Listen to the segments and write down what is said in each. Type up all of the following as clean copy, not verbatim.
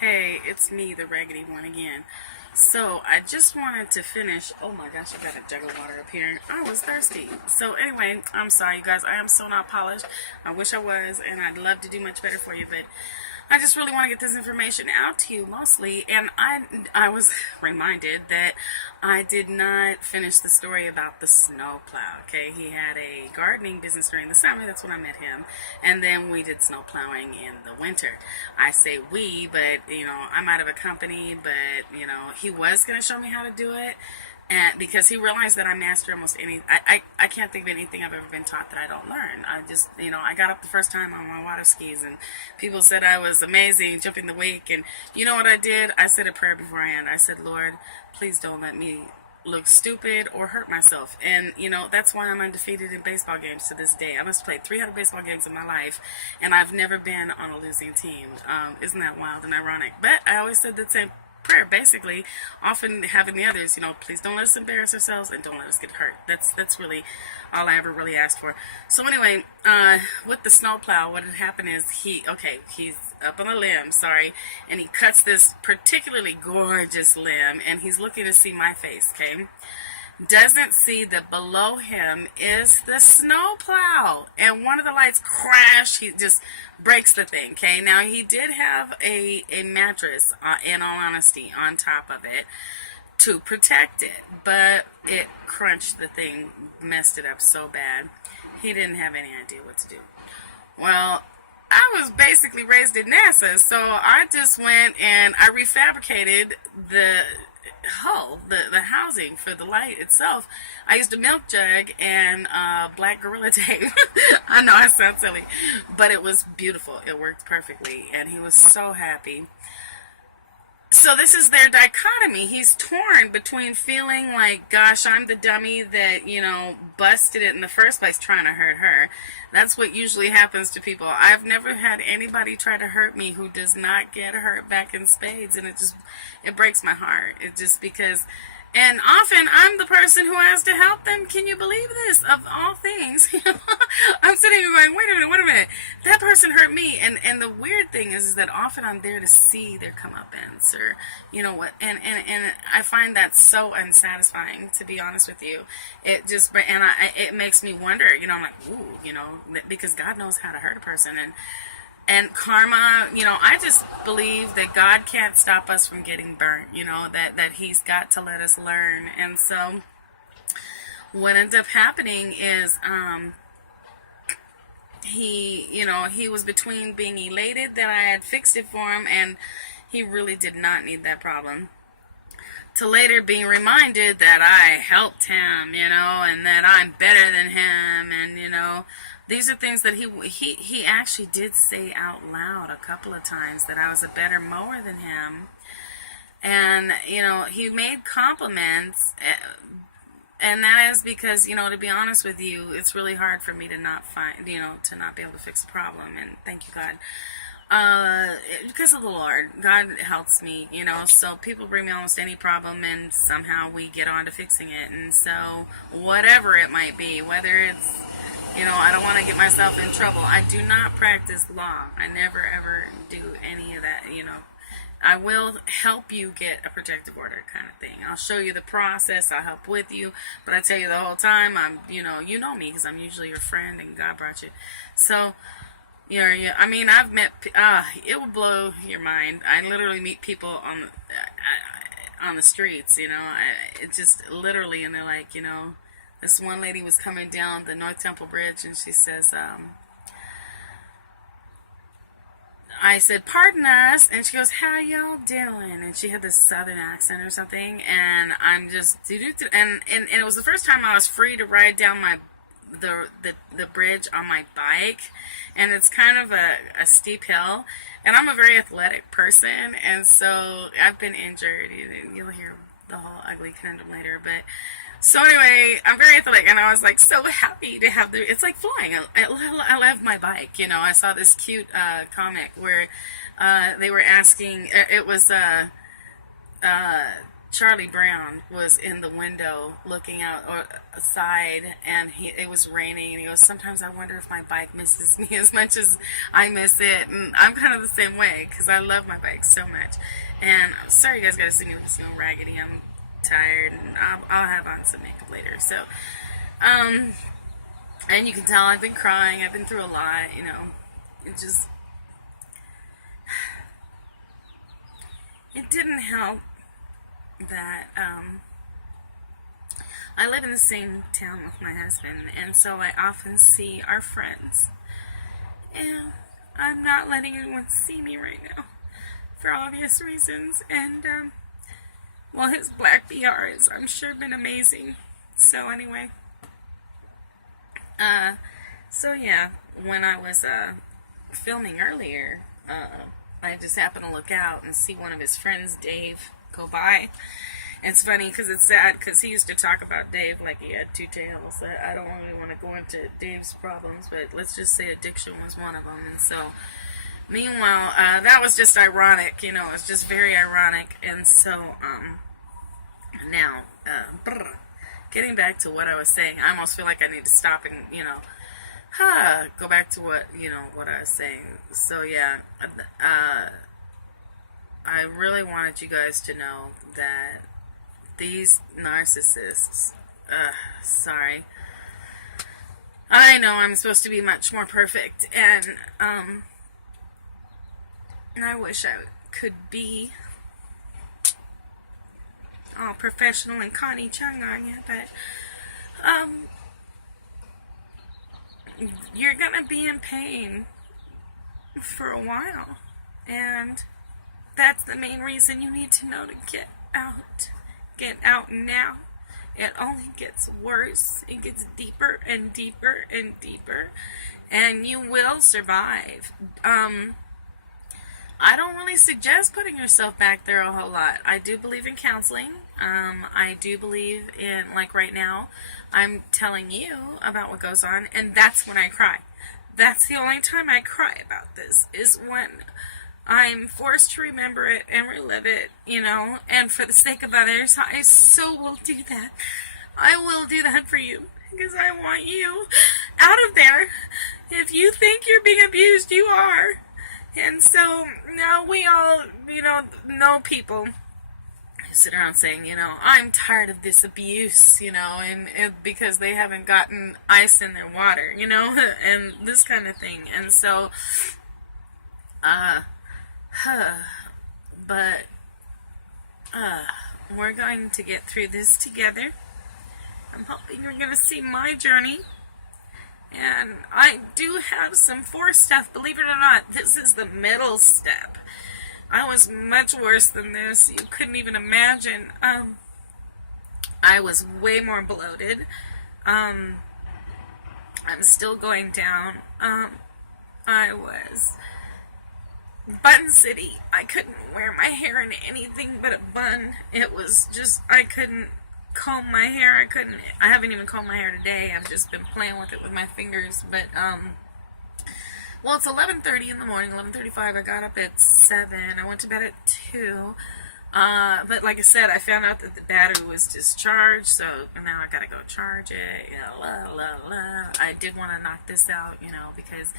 Hey, it's me, the Raggedy One again. So, I just wanted to finish. Oh my gosh, I got a jug of water up here. I was thirsty. So, anyway, I'm sorry, you guys. I am so not polished. I wish I was, and I'd love to do much better for you, but I just really want to get this information out to you mostly. And I was reminded that I did not finish the story about the snowplow. Okay, he had a gardening business during the summer. That's when I met him, and then we did snow plowing in the winter. I say we, but I'm out of a company, but he was going to show me how to do it. And because he realized that I master almost any, I can't think of anything I've ever been taught that I don't learn. I just, I got up the first time on my water skis, and people said I was amazing jumping the wake. And you know what I did? I said a prayer beforehand. I said, Lord, please don't let me look stupid or hurt myself. And that's why I'm undefeated in baseball games to this day. I must have played 300 baseball games in my life, and I've never been on a losing team. Isn't that wild and ironic? But I always said the same prayer, basically, often having the others, please don't let us embarrass ourselves and don't let us get hurt. That's really all I ever really asked for. So anyway, with the snowplow, what had happened is he's up on a limb, and he cuts this particularly gorgeous limb, and he's looking to see my face, okay? Doesn't see that below him is the snowplow, and one of the lights crash. He just breaks the thing. Okay, now he did have a mattress, in all honesty, on top of it to protect it, but it crunched the thing, messed it up so bad. He didn't have any idea what to do. Well, I was basically raised in NASA, so I just went and I refabricated the the housing for the light itself. I used a milk jug and black Gorilla Tape. I know I sound silly, but it was beautiful. It worked perfectly, and he was so happy. So this is their dichotomy. He's torn between feeling like, gosh, I'm the dummy that, busted it in the first place trying to hurt her. That's what usually happens to people. I've never had anybody try to hurt me who does not get hurt back in spades, and it breaks my heart. It just because, and often I'm the person who has to help them. Can you believe this? Of all things, I'm sitting here going, wait a minute, that person hurt me. And the weird thing is that often I'm there to see their comeuppance, or what, and I find that so unsatisfying, to be honest with you. It makes me wonder, I'm like, ooh, because God knows how to hurt a person, and karma, I just believe that God can't stop us from getting burnt, that He's got to let us learn. And so what ends up happening is he was between being elated that I had fixed it for him, and he really did not need that problem, to later being reminded that I helped him, and that I'm better than him, and these are things that he actually did say out loud a couple of times, that I was a better mower than him. And, he made compliments, and that is because, to be honest with you, it's really hard for me to not find, to not be able to fix a problem. And thank you, God. Because of the Lord, God helps me, so people bring me almost any problem, and somehow we get on to fixing it. And so whatever it might be, whether it's, I don't want to get myself in trouble. I do not practice law. I never ever do any of that, I will help you get a protective order kind of thing. I'll show you the process. I'll help with you. But I tell you the whole time, you know me, because I'm usually your friend and God brought you. So, I've met, it would blow your mind. I literally meet people on the streets, it just literally, and they're like, this one lady was coming down the North Temple Bridge, and she says, I said, pardon us, and she goes, how y'all doing? And she had this southern accent or something, and I'm just, and it was the first time I was free to ride down the bridge on my bike, and it's kind of a steep hill, and I'm a very athletic person, and so I've been injured. You'll hear the whole ugly conundrum later, but so anyway, I'm very athletic, and I was like so happy to have it's like flying. I love my bike. I saw this cute comic where they were asking. It was Charlie Brown was in the window looking out or aside, and it was raining, and he goes, sometimes I wonder if my bike misses me as much as I miss it. And I'm kind of the same way, because I love my bike so much. And I'm sorry you guys got to see me with this raggedy. I'm tired, and I'll have on some makeup later. So, and you can tell I've been crying. I've been through a lot, It just, it didn't help that I live in the same town with my husband, and so I often see our friends, and I'm not letting anyone see me right now for obvious reasons. And well, his black BR has, I'm sure, been amazing. So anyway, so yeah, when I was filming earlier, I just happened to look out and see one of his friends, Dave, go by. It's funny because it's sad, because he used to talk about Dave like he had two tails. I don't really want to go into Dave's problems, but let's just say addiction was one of them. And so, meanwhile, that was just ironic, it's just very ironic. And so, now, getting back to what I was saying, I almost feel like I need to stop and, go back to what I was saying. So, yeah, I really wanted you guys to know that these narcissists, sorry, I know I'm supposed to be much more perfect, and I wish I could be all professional and Connie Chung on you, but you're gonna be in pain for a while, and that's the main reason you need to know to get out. Get out now. It only gets worse. It gets deeper and deeper and deeper, and you will survive. I don't really suggest putting yourself back there a whole lot. I do believe in counseling. I do believe in, like right now, I'm telling you about what goes on, and that's when I cry. That's the only time I cry about this, is when I'm forced to remember it and relive it, and for the sake of others, I so will do that. I will do that for you, because I want you out of there. If you think you're being abused, you are. And so now we all, know people who sit around saying, I'm tired of this abuse, and because they haven't gotten ice in their water, and this kind of thing. And so, but we're going to get through this together. I'm hoping you're going to see my journey. And I do have some 4 stuff, believe it or not. This is the middle step. I was much worse than this. You couldn't even imagine. I was way more bloated. I'm still going down. I was Bun City. I couldn't wear my hair in anything but a bun. It was just, I couldn't comb my hair. I haven't even combed my hair today. I've just been playing with it with my fingers. But, well, it's 11:30 in the morning, 11:35. I got up at 7. I went to bed at 2. But like I said, I found out that the battery was discharged, so now I gotta go charge it. I did want to knock this out, because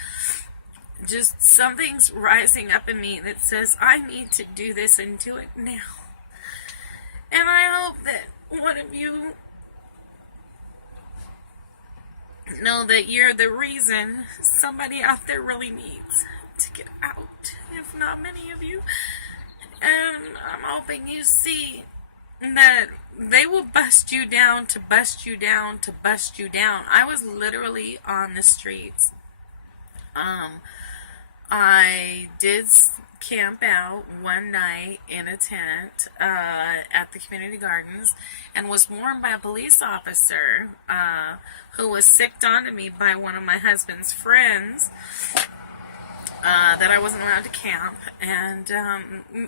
just something's rising up in me that says I need to do this and do it now. And I hope that one of you know that you're the reason somebody out there really needs to get out, if not many of you. And I'm hoping you see that they will bust you down to bust you down to bust you down. I was literally on the streets. I did camp out one night in a tent at the community gardens, and was warned by a police officer who was sicked onto me by one of my husband's friends that I wasn't allowed to camp. And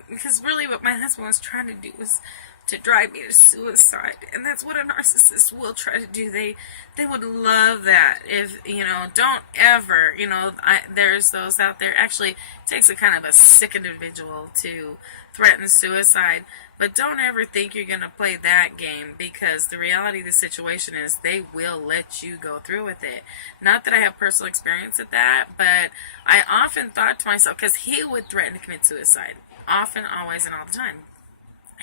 because really what my husband was trying to do was to drive me to suicide. And that's what a narcissist will try to do. They would love that. If, don't ever, there's those out there. Actually, it takes a kind of a sick individual to threaten suicide. But don't ever think you're going to play that game, because the reality of the situation is they will let you go through with it. Not that I have personal experience with that, but I often thought to myself, because he would threaten to commit suicide. Often, always, and all the time.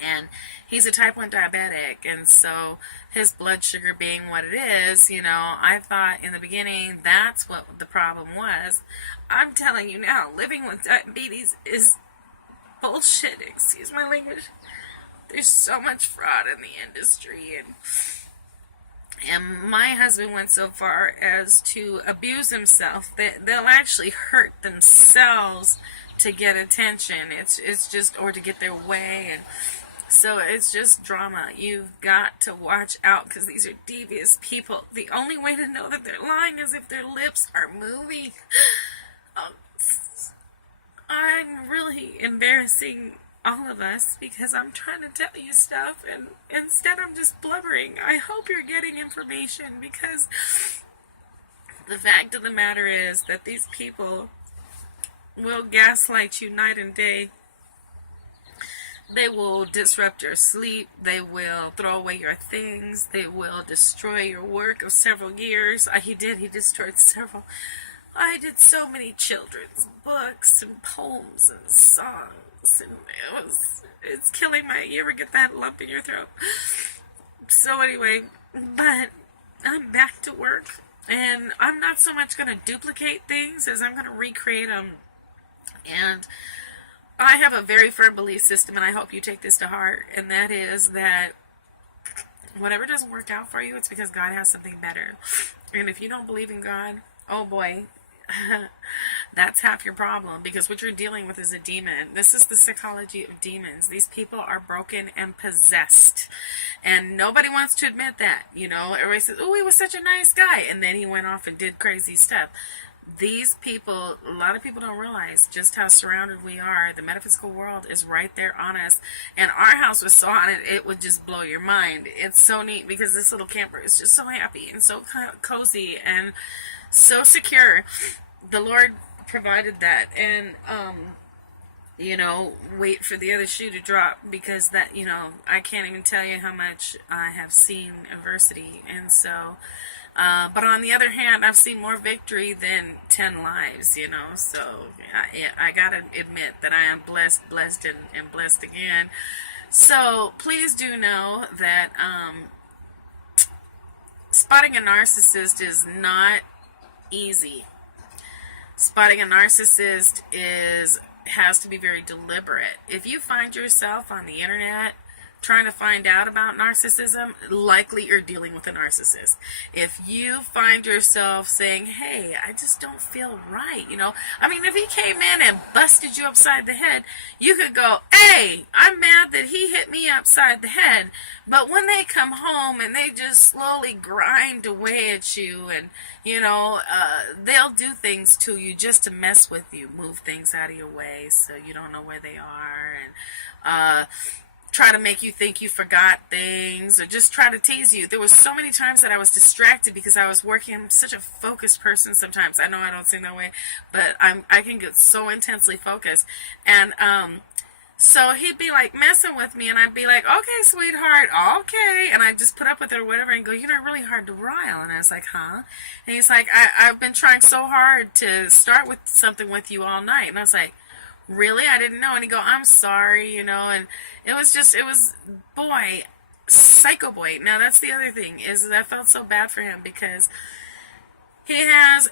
And he's a type 1 diabetic, and so his blood sugar being what it is, I thought in the beginning that's what the problem was. I'm telling you now, living with diabetes is bullshit, excuse my language. There's so much fraud in the industry, and my husband went so far as to abuse himself. They'll actually hurt themselves to get attention. It's just, or to get their way, and so it's just drama. You've got to watch out, because these are devious people. The only way to know that they're lying is if their lips are moving. I'm really embarrassing all of us, because I'm trying to tell you stuff, and instead I'm just blubbering. I hope you're getting information, because the fact of the matter is that these people will gaslight you night and day. They will disrupt your sleep. They will throw away your things. They will destroy your work of several years. He destroyed several. I did so many children's books and poems and songs, and it's killing you ever get that lump in your throat? So anyway, but I'm back to work, and I'm not so much going to duplicate things as I'm going to recreate them. And I have a very firm belief system, and I hope you take this to heart, and that is that whatever doesn't work out for you, it's because God has something better. And if you don't believe in God, oh boy, that's half your problem, because what you're dealing with is a demon. This is the psychology of demons. These people are broken and possessed, and nobody wants to admit that. Everybody says, oh, he was such a nice guy, and then he went off and did crazy stuff. These people, a lot of people don't realize just how surrounded we are. The metaphysical world is right there on us, and our house was so haunted it would just blow your mind. It's so neat, because this little camper is just so happy and so cozy and so secure. The Lord provided that, and wait for the other shoe to drop, because that, I can't even tell you how much I have seen adversity. And so but on the other hand, I've seen more victory than 10 lives, so I gotta admit that I am blessed, and blessed again. So please do know that spotting a narcissist is not easy. Spotting a narcissist has to be very deliberate. If you find yourself on the internet trying to find out about narcissism, likely you're dealing with a narcissist. If you find yourself saying, hey, I just don't feel right, if he came in and busted you upside the head, you could go, hey, I'm mad that he hit me upside the head. But when they come home and they just slowly grind away at you, and they'll do things to you just to mess with you, move things out of your way so you don't know where they are, and try to make you think you forgot things, or just try to tease you. There was so many times that I was distracted because I was working. I'm such a focused person sometimes. I know I don't seem that way, but I can get so intensely focused. And so he'd be like messing with me, and I'd be like, okay, sweetheart, okay. And I'd just put up with it or whatever and go, you're not really hard to rile. And I was like, huh? And he's like, I've been trying so hard to start with something with you all night. And I was like, really? I didn't know. And he'd go, I'm sorry, and it was, boy, psycho boy. Now, that's the other thing, is that I felt so bad for him, because he has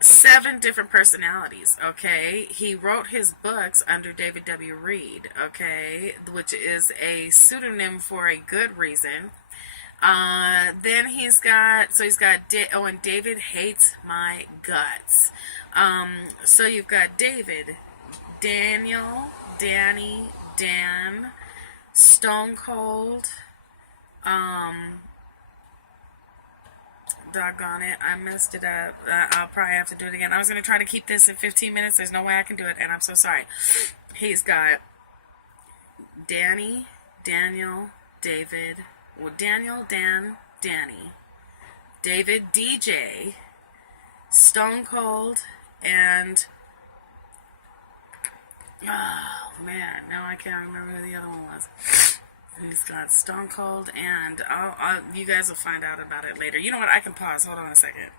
7 different personalities, okay? He wrote his books under David W. Reed, okay, which is a pseudonym for a good reason. Then he's got and David Hates My Guts. So you've got David, Daniel, Danny, Dan, Stone Cold, doggone it, I messed it up. I'll probably have to do it again. I was going to try to keep this in 15 minutes. There's no way I can do it, and I'm so sorry. He's got Danny, Daniel, David, well, Daniel, Dan, Danny, David, DJ, Stone Cold, and oh man, now I can't remember who the other one was. He's got Stone Cold, and you guys will find out about it later. You know what? I can pause. Hold on a second.